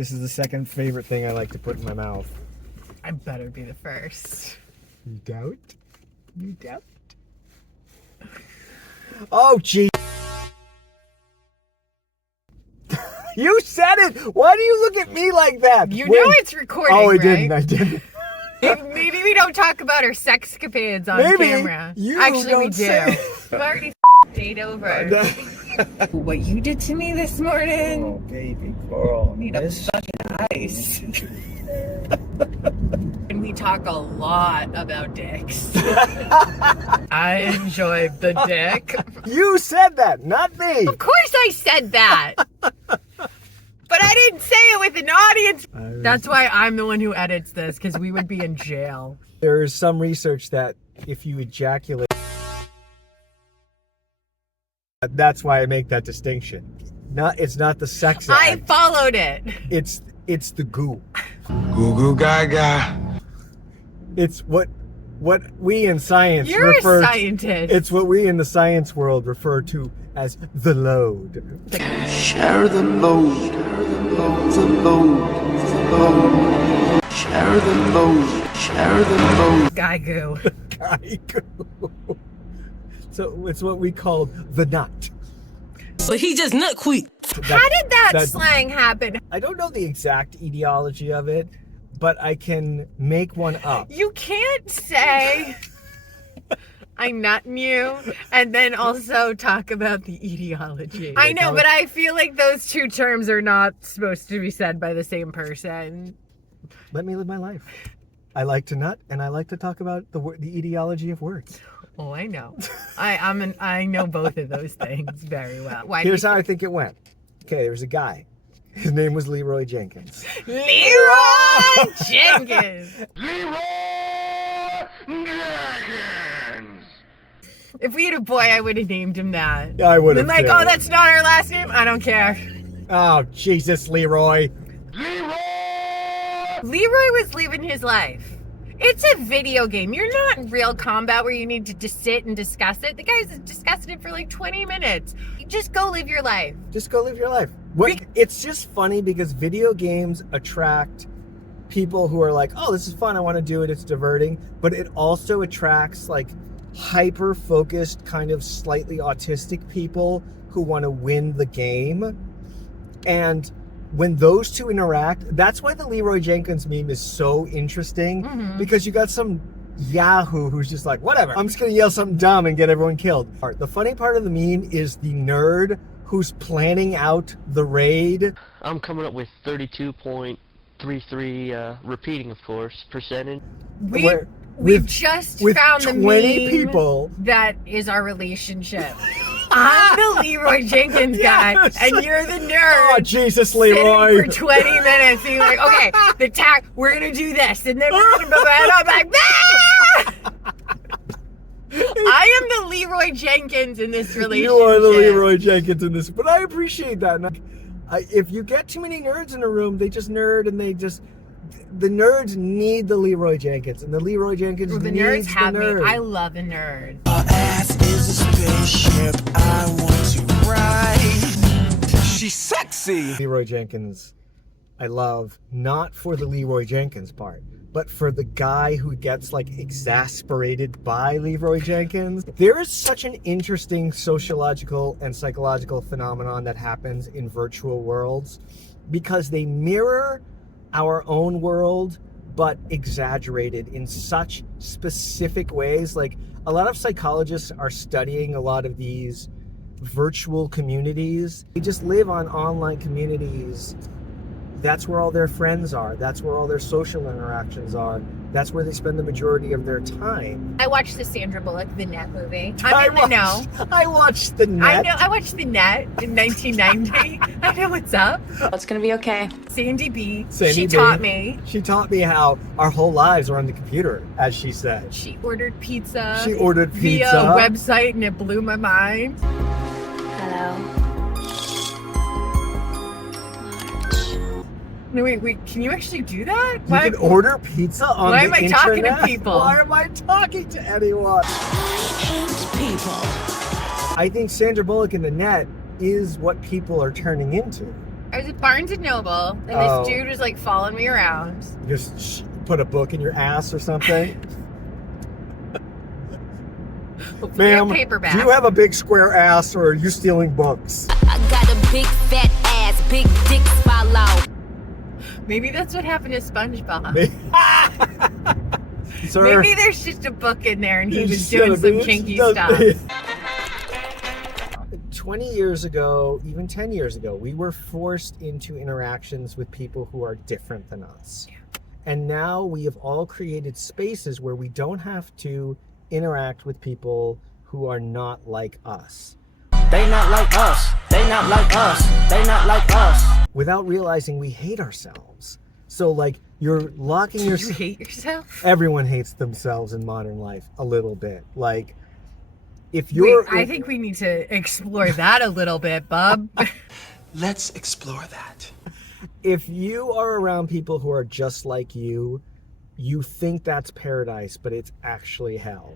This is the second favorite thing I like to put in my mouth. I better be the first. You doubt? You doubt? Oh, gee. You said it! Why do you look at me like that? You know it's recording, Oh, I right? didn't. I didn't. Maybe we don't talk about our sexcapades on camera. You Actually, we don't do. say. We've already date over. What you did to me this morning? Oh, baby girl. Need a fucking ice. And we talk a lot about dicks. I enjoyed the dick. You said that, not me. Of course I said that. But I didn't say it with an audience. That's why I'm the one who edits this, because we would be in jail. There is some research that if you ejaculate, that's why I make that distinction. It's not the sex act. I followed it. It's the goo. Goo goo gaga. It's what we in science You're refer a scientist. It's what we in the science world refer to as the load. Share the load. The load. The load. Share the load. Share the load. Guy goo. Guy goo. So it's what we call the nut. So he just nut quick. How did that slang happen? I don't know the exact etiology of it, but I can make one up. You can't say I'm nutting you and then also talk about the etiology. I know, but I feel like those two terms are not supposed to be said by the same person. Let me live my life. I like to nut, and I like to talk about the etiology of words. Oh, I know. I know both of those things very well. Here's how I think it went. Okay, there was a guy. His name was Leroy Jenkins. Leroy Jenkins! Leroy Jenkins! If we had a boy, I would have named him that. Yeah, I would have. Been like, oh, that's not our last name? I don't care. Oh, Jesus, Leroy. Leroy! Leroy was living his life. It's a video game. You're not in real combat where you need to just sit and discuss it. The guy's discussing it for like 20 minutes. Just go live your life. Just go live your life. It's just funny because video games attract people who are like, oh, this is fun. I want to do it. It's diverting. But it also attracts like hyper-focused, kind of slightly autistic people who want to win the game. And when those two interact, that's why the Leroy Jenkins meme is so interesting, because you got some yahoo who's just like, whatever, I'm just going to yell something dumb and get everyone killed. The funny part of the meme is the nerd who's planning out the raid. I'm coming up with 32.33, repeating, of course, percentage. We've just found the 20 meme people. That is our relationship. I'm the Leroy Jenkins guy, Yes. and you're the nerd. Oh, Jesus, Leroy. Sitting for 20 minutes, being like, okay, we're gonna do this, and then we're gonna go back, and I'm like, ah! I am the Leroy Jenkins in this relationship. You are the Leroy Jenkins in this, but I appreciate that. And if you get too many nerds in a room, they just nerd, and the nerds need the Leroy Jenkins, and the Leroy Jenkins the needs nerds have the nerd. me. I love a nerd. Her ass is a spaceship I want to ride. She's sexy. Leroy Jenkins, I love, not for the Leroy Jenkins part, but for the guy who gets like exasperated by Leroy Jenkins. There is such an interesting sociological and psychological phenomenon that happens in virtual worlds because they mirror our own world, but exaggerated in such specific ways. Like, a lot of psychologists are studying a lot of these virtual communities. They just live on online communities. That's where all their friends are. That's where all their social interactions are. That's where they spend the majority of their time. I watched the Sandra Bullock The Net movie. I'm in the know. I watched The Net. I know. I watched The Net in 1990. I know what's up. It's gonna be okay. Sandy B. Sandy She B. taught me. She taught me how our whole lives are on the computer, as she said. She ordered pizza. She ordered via pizza. a website, and it blew my mind. Hello. No, wait, can you actually do that? You can order pizza on Why the am I internet? talking to people? Why am I talking to anyone? People. I think Sandra Bullock in The Net is what people are turning into. I was at Barnes and Noble, and Oh. this dude was like following me around. Just put a book in your ass or something. Hopefully a Ma'am, paperback. do you have a big square ass or are you stealing books? I got a big fat ass, big dick follow. Maybe that's what happened to SpongeBob. Sir, Maybe there's just a book in there and he was just doing gotta some be- kinky does- stuff. 20 years ago, even 10 years ago, we were forced into interactions with people who are different than us. Yeah. And now we have all created spaces where we don't have to interact with people who are not like us. They not like us. They not like us. They not like us. Without realizing we hate ourselves. So like you're locking You yourself. hate yourself? Everyone hates themselves in modern life a little bit. Like if you're Wait, I think we need to explore that a little bit, bub. Let's explore that. if you are around people who are just like you think that's paradise, but it's actually hell.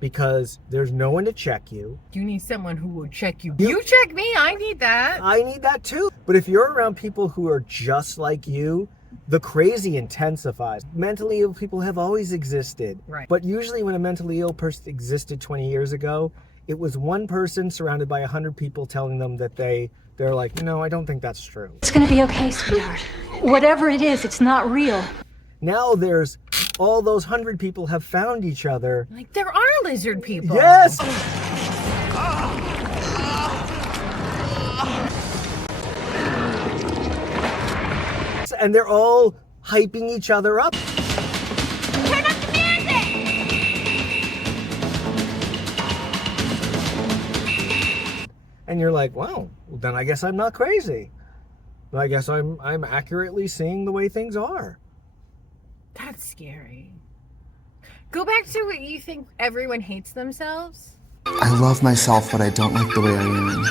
Because there's no one to check you. You need someone who will check you. You check me, I need that. I need that too. But if you're around people who are just like you, the crazy intensifies. Mentally ill people have always existed. Right. But usually when a mentally ill person existed 20 years ago, it was one person surrounded by 100 people telling them that they're like, no, I don't think that's true. It's gonna be okay, sweetheart. Whatever it is, it's not real. Now there's all those 100 people have found each other. Like, there are lizard people. Yes! And they're all hyping each other up. Turn up the music! And you're like, wow, well, then I guess I'm not crazy. I guess I'm accurately seeing the way things are. That's scary. Go back to what you think everyone hates themselves. I love myself, but I don't like the way I am.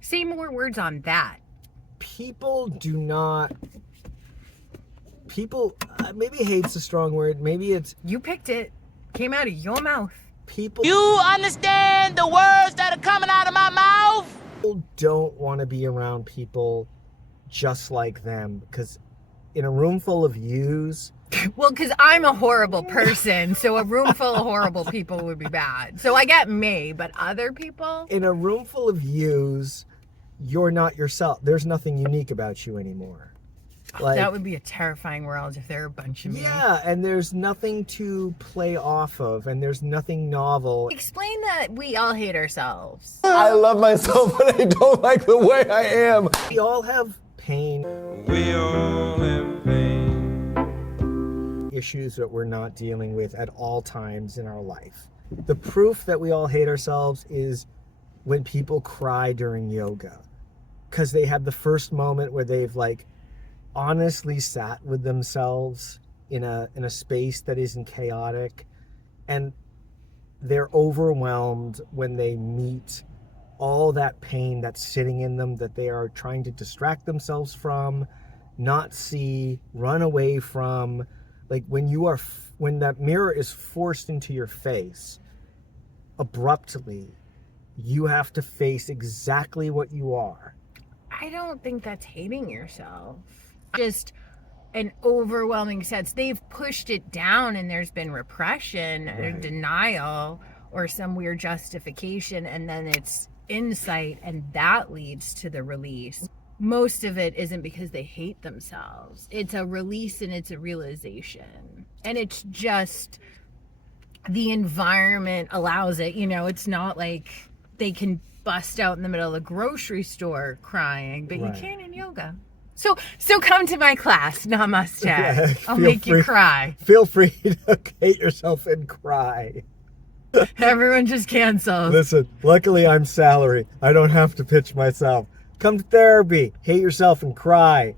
Say more words on that. Maybe hate's a strong word. Maybe it's You picked it. Came out of your mouth. people You understand the words that are coming out of my mouth? don't want to be around people just like them. Because in a room full of yous, Well, because I'm a horrible person, so a room full of horrible people would be bad. So I get me, but other people? in a room full of yous, you're not yourself. There's nothing unique about you anymore. Like, That would be a terrifying world if there were a bunch of me. yeah, and there's nothing to play off of, and there's nothing novel. Explain that we all hate ourselves. I love myself, but I don't like the way I am. We all have pain, We all have pain. issues that we're not dealing with at all times in our life. The proof that we all hate ourselves is when people cry during yoga, because they have the first moment where they've like honestly sat with themselves in a space that isn't chaotic, and they're overwhelmed when they meet all that pain that's sitting in them that they are trying to distract themselves from, not see, run away from. Like when that mirror is forced into your face abruptly, you have to face exactly what you are. I don't think that's hating yourself. Just an overwhelming sense. They've pushed it down and there's been repression or Right. denial or some weird justification, and then it's insight, and that leads to the release. Most of it isn't because they hate themselves. It's a release and it's a realization. And it's just the environment allows it. You know, it's not like they can bust out in the middle of the grocery store crying, but Right. you can in yoga. So come to my class. Namaste. Yeah, I'll feel make free. you cry. Feel free to hate yourself and cry. Everyone just cancels. Listen, luckily I'm salary. I don't have to pitch myself. Come to therapy. Hate yourself and cry.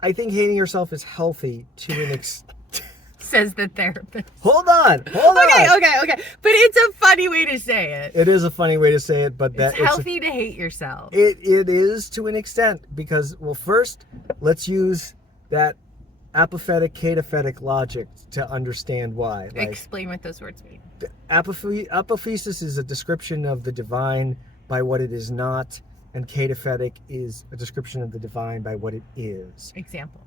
I think hating yourself is healthy to an extent. Says the therapist. Hold on. Okay. But it's a funny way to say it. It is a funny way to say it, but It's healthy to hate yourself. It is to an extent because, well, first, let's use that apophatic, cataphatic logic to understand why. Like, Explain what those words mean. Apophysis is a description of the divine by what it is not, and cataphatic is a description of the divine by what it is. Examples.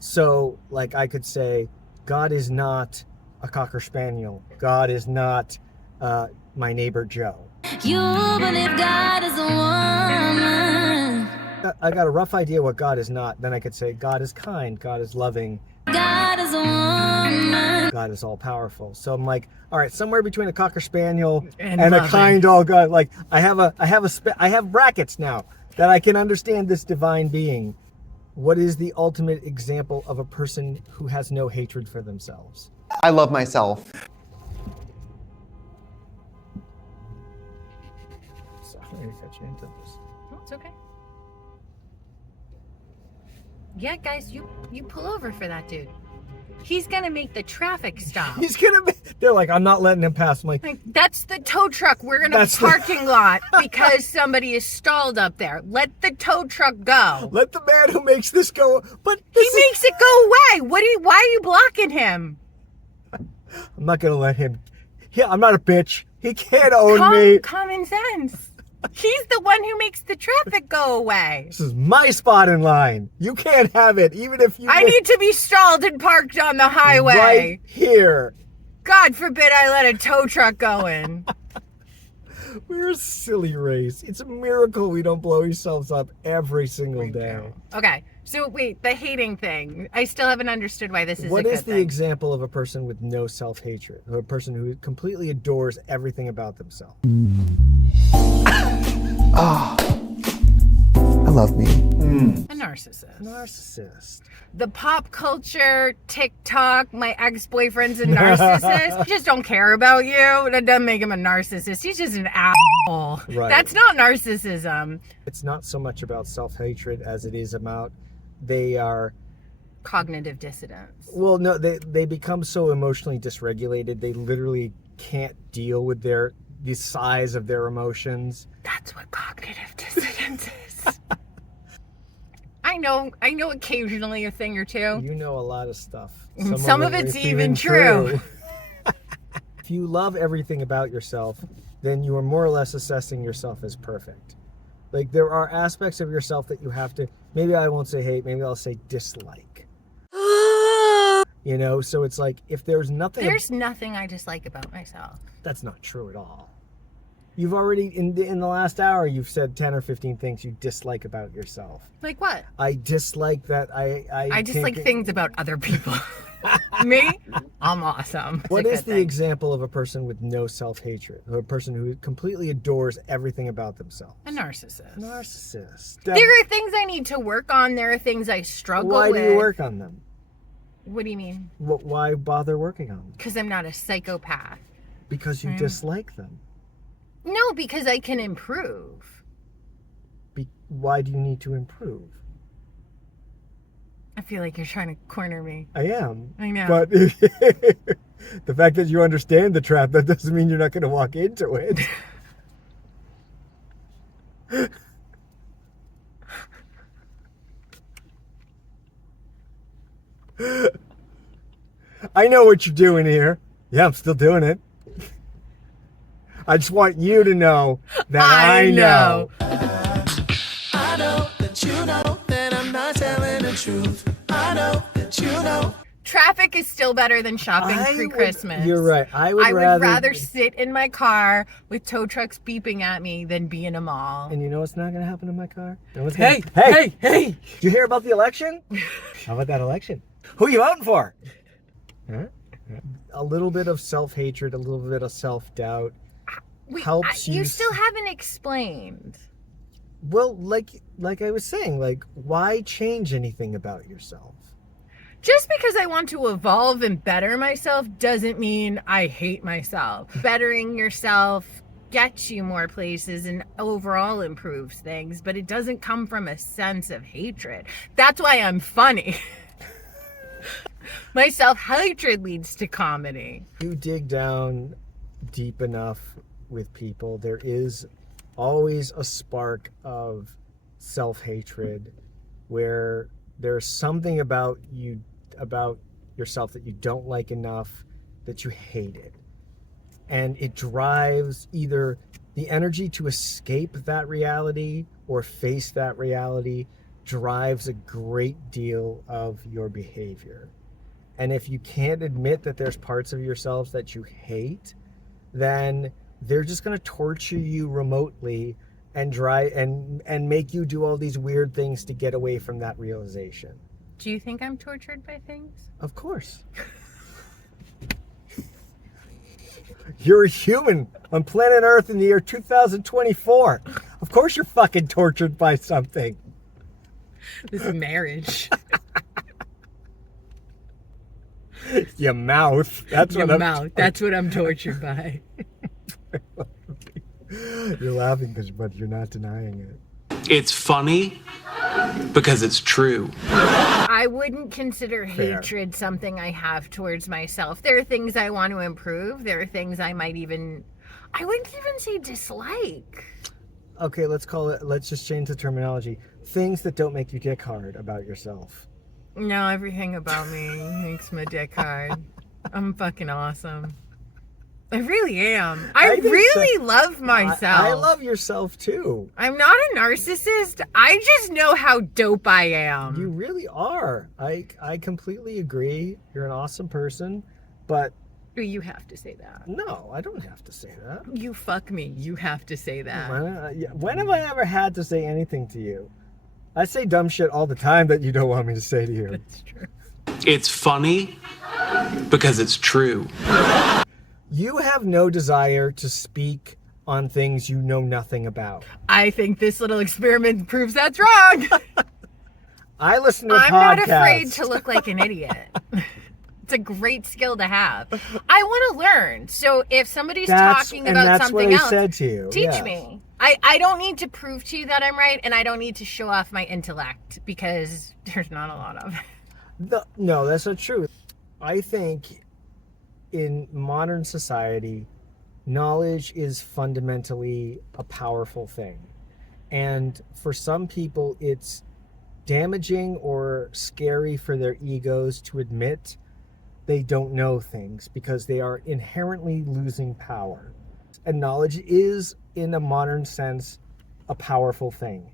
So, like, I could say, God is not a Cocker Spaniel. God is not my neighbor Joe. You believe God is a woman. I got a rough idea what God is not. Then I could say, God is kind. God is loving. God is a woman. God is all powerful. So I'm like, all right, somewhere between a Cocker Spaniel And and a loving. kind old God. Like, I have brackets now that I can understand this divine being. What is the ultimate example of a person who has no hatred for themselves? I love myself. Sorry to cut you into this. Oh, it's okay. Yeah, guys, you pull over for that dude. He's gonna make the traffic stop. They're like, I'm not letting him pass. I'm like, That's the tow truck. We're in a That's the- parking lot because somebody is stalled up there. Let the tow truck go. let the man who makes this go. But He makes it go away. Why are you blocking him? I'm not gonna let him. Yeah, I'm not a bitch. He can't own me. Common sense. He's the one who makes the traffic go away. This is my spot in line. You can't have it, even if you. I need to be stalled and parked on the highway. right here. God forbid I let a tow truck go in. We're a silly race. It's a miracle we don't blow ourselves up every single day. Okay, so wait, the hating thing. I still haven't understood why this is What a is good the thing. example of a person with no self-hatred? Or a person who completely adores everything about themselves? I love me. A narcissist. Narcissist. The pop culture, TikTok, my ex-boyfriend's a narcissist. He just don't care about you. That doesn't make him a narcissist. He's just an asshole. Right. That's not narcissism. It's not so much about self-hatred as it is about they are. Cognitive dissonance. Well, no, they become so emotionally dysregulated. They literally can't deal with the size of their emotions. That's what cognitive dissonance is. I know occasionally a thing or two. You know a lot of stuff. Some of it's even true. If you love everything about yourself, then you are more or less assessing yourself as perfect. Like, there are aspects of yourself that you have to, maybe I won't say hate, maybe I'll say dislike. You know, so it's like, if there's nothing... There's nothing I dislike about myself. That's not true at all. You've already, in the last hour, you've said 10 or 15 things you dislike about yourself. Like what? I dislike that I dislike things about other people. Me? I'm awesome. What It's a is good the thing. example of a person with no self-hatred? Or a person who completely adores everything about themselves? A narcissist. Narcissist. There are things I need to work on. There are things I struggle Why with. do you work on them? What do you mean? Why bother working on them? Because I'm not a psychopath. Because you dislike them. No, because I can improve. Why do you need to improve? I feel like you're trying to corner me. I am. I know. But the fact that you understand the trap, that doesn't mean you're not going to walk into it. I know what you're doing here. Yeah, I'm still doing it. I just want you to know that I know. I know that you know that I'm not telling the truth. I know that you know. Traffic is still better than shopping pre-Christmas. You're right. I would rather sit in my car with tow trucks beeping at me than be in a mall. And you know what's not going to happen in my car? Hey! Did you hear about the election? How about that election? Who are you voting for? Huh? A little bit of self-hatred, a little bit of self-doubt helps you. You still haven't explained. Well, like I was saying, like, why change anything about yourself? Just because I want to evolve and better myself doesn't mean I hate myself. Bettering yourself gets you more places and overall improves things, but it doesn't come from a sense of hatred. That's why I'm funny. My self-hatred leads to comedy. You dig down deep enough with people, there is always a spark of self-hatred where there's something about you, about yourself that you don't like enough, that you hate it. And it drives either the energy to escape that reality or face that reality, drives a great deal of your behavior. And if you can't admit that there's parts of yourselves that you hate, then they're just going to torture you remotely and make you do all these weird things to get away from that realization. Do you think I'm tortured by things? Of course. You're a human on planet Earth in the year 2024. Of course you're fucking tortured by something. This marriage. Your mouth. That's Your what mouth. That's what I'm tortured by. You're laughing but you're not denying it. It's funny because it's true. I wouldn't consider Fair. hatred something I have towards myself. There are things I want to improve. There are things I wouldn't even say dislike. Okay, let's just change the terminology. Things that don't make you dick hard about yourself. No, everything about me makes my dick hard. I'm fucking awesome. I really am. I really love myself. I love yourself too. I'm not a narcissist. I just know how dope I am. You really are. I completely agree. You're an awesome person, but You have to say that. no, I don't have to say that. You fuck me. You have to say that. When have I ever had to say anything to you? I say dumb shit all the time that you don't want me to say to you. That's true. It's funny because it's true. You have no desire to speak on things you know nothing about. I think this little experiment proves that's wrong. I listen to I'm podcasts. not afraid to look like an idiot. It's a great skill to have. I want to learn. So if somebody's talking about something else, said to you. teach Yes. me. I don't need to prove to you that I'm right, and I don't need to show off my intellect because there's not a lot of it. No, that's not true. I think in modern society, knowledge is fundamentally a powerful thing. And for some people, it's damaging or scary for their egos to admit they don't know things because they are inherently losing power. And knowledge is, in a modern sense, a powerful thing.